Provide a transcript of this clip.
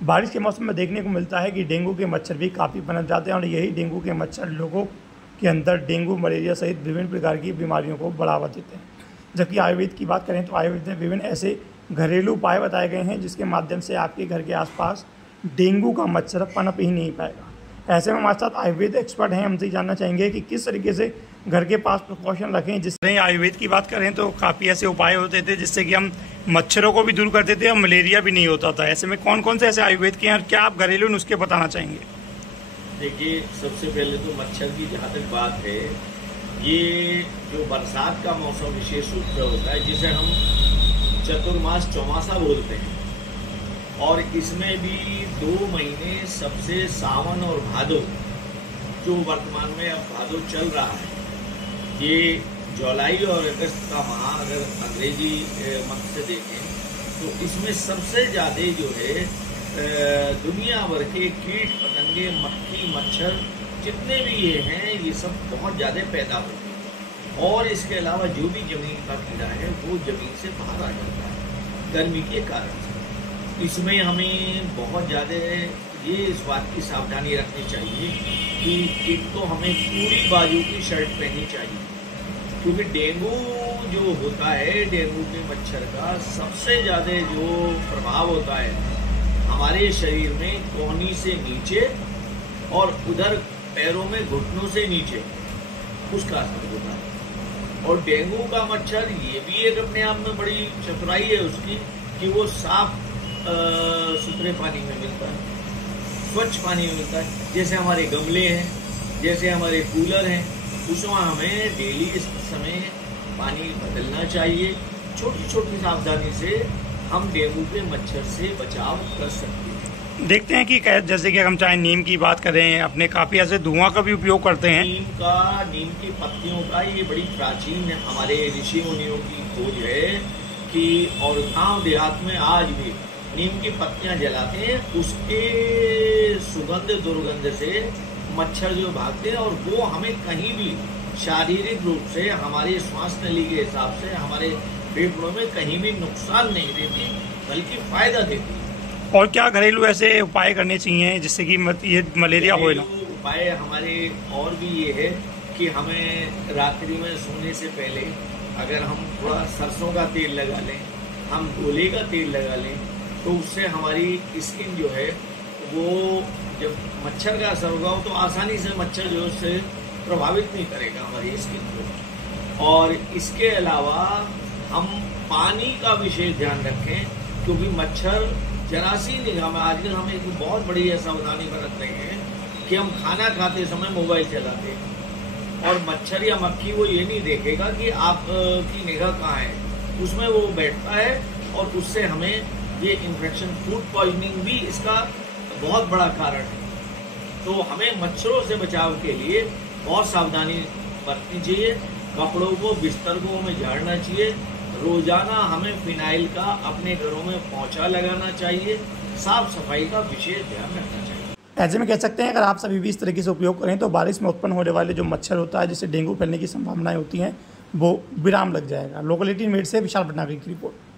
बारिश के मौसम में देखने को मिलता है कि डेंगू के मच्छर भी काफ़ी पनप जाते हैं और यही डेंगू के मच्छर लोगों के अंदर डेंगू, मलेरिया सहित विभिन्न प्रकार की बीमारियों को बढ़ावा देते हैं। जबकि आयुर्वेद की बात करें तो आयुर्वेद में विभिन्न ऐसे घरेलू उपाय बताए गए हैं जिसके माध्यम से आपके घर के आसपास डेंगू का मच्छर पनप ही नहीं पाएगा। ऐसे में हमारे साथ आयुर्वेद एक्सपर्ट हैं, हमसे जानना चाहेंगे कि किस तरीके से घर के पास प्रिकॉशन रखें। जिससे आयुर्वेद की बात करें तो काफ़ी ऐसे उपाय होते थे जिससे कि हम मच्छरों को भी दूर करते थे और मलेरिया भी नहीं होता था। ऐसे में कौन कौन से ऐसे आयुर्वेद के हैं और क्या आप घरेलू नुस्खे बताना चाहेंगे? देखिए, सबसे पहले तो मच्छर की जहाँ तक बात है, ये जो बरसात का मौसम विशेष रूप से होता है जिसे हम चतुर्मास चौमासा बोलते हैं, और इसमें भी 2 महीने सबसे सावन और भादो, जो वर्तमान में अब भादो चल रहा है, ये जुलाई और अगस्त का माह अगर अंग्रेजी मत से देखें तो इसमें सबसे ज़्यादा जो है दुनिया भर के कीट पतंगे, मक्खी, मच्छर जितने भी ये हैं, ये सब बहुत ज़्यादा पैदा होते हैं। और इसके अलावा जो भी ज़मीन का कीड़ा है वो ज़मीन से बाहर आ जाता है गर्मी के कारण से। इसमें हमें बहुत ज़्यादा ये इस बात की सावधानी रखनी चाहिए कि एक तो हमें पूरी बाजू की शर्ट पहननी चाहिए, क्योंकि डेंगू जो होता है, डेंगू के मच्छर का सबसे ज़्यादा जो प्रभाव होता है हमारे शरीर में कोहनी से नीचे और उधर पैरों में घुटनों से नीचे, उसका असर होता है। और डेंगू का मच्छर ये भी एक अपने आप में बड़ी चतुराई है उसकी कि वो साफ सुथरे पानी में मिलता है, स्वच्छ पानी में मिलता है। जैसे हमारे गमले हैं, जैसे हमारे कूलर हैं, उसमें हमें डेली इस समय पानी बदलना चाहिए। छोटी छोटी सावधानी से हम डेंगू के मच्छर से बचाव कर सकते हैं। देखते हैं कि जैसे कि हम चाहे नीम की बात करें, अपने काफ़ी ऐसे धुआं का भी उपयोग करते हैं। नीम की पत्तियों का ये बड़ी प्राचीन हमारे ऋषि मुनियों की खोज है कि, और गाँव देहात में आज भी नीम की पत्तियां जलाते हैं, उसके सुगंध दुर्गंध से मच्छर जो भागते हैं, और वो हमें कहीं भी शारीरिक रूप से हमारे श्वास नली के हिसाब से हमारे फेफड़ों में कहीं भी नुकसान नहीं देती, बल्कि फायदा देती। और क्या घरेलू ऐसे उपाय करने चाहिए जिससे कि ये मलेरिया हो ना? उपाय हमारे और भी ये है कि हमें रात्रि में सोने से पहले अगर हम थोड़ा सरसों का तेल लगा लें, हम गोले का तेल लगा लें, तो उससे हमारी स्किन जो है वो, जब मच्छर का असर होगा तो आसानी से मच्छर जो है उससे प्रभावित नहीं करेगा हमारी स्किन को। और इसके अलावा हम पानी का विशेष ध्यान रखें, क्योंकि मच्छर जरा सी निगाह में, आजकल हम एक बहुत बड़ी सावधानी बरत रहे हैं कि हम खाना खाते समय मोबाइल चलाते हैं, और मच्छर या मक्खी वो ये नहीं देखेगा कि आपकी निगाह कहाँ है, उसमें वो बैठता है और उससे हमें ये इन्फेक्शन, फूड पॉइजनिंग भी इसका बहुत बड़ा कारण है। तो हमें मच्छरों से बचाव के लिए बहुत सावधानी बरतनी चाहिए। कपड़ों को, बिस्तर को हमें झाड़ना चाहिए। रोजाना हमें फिनाइल का अपने घरों में पोंछा लगाना चाहिए। साफ सफाई का विशेष ध्यान रखना चाहिए। ऐसे में कह सकते हैं अगर आप सभी भी इस तरीके से उपयोग करें तो बारिश में उत्पन्न होने वाले जो मच्छर होता है जिससे डेंगू फैलने की संभावनाएं होती हैं वो विराम लग जाएगा। लोकलिटी मेड से विशाल भटनागर की रिपोर्ट।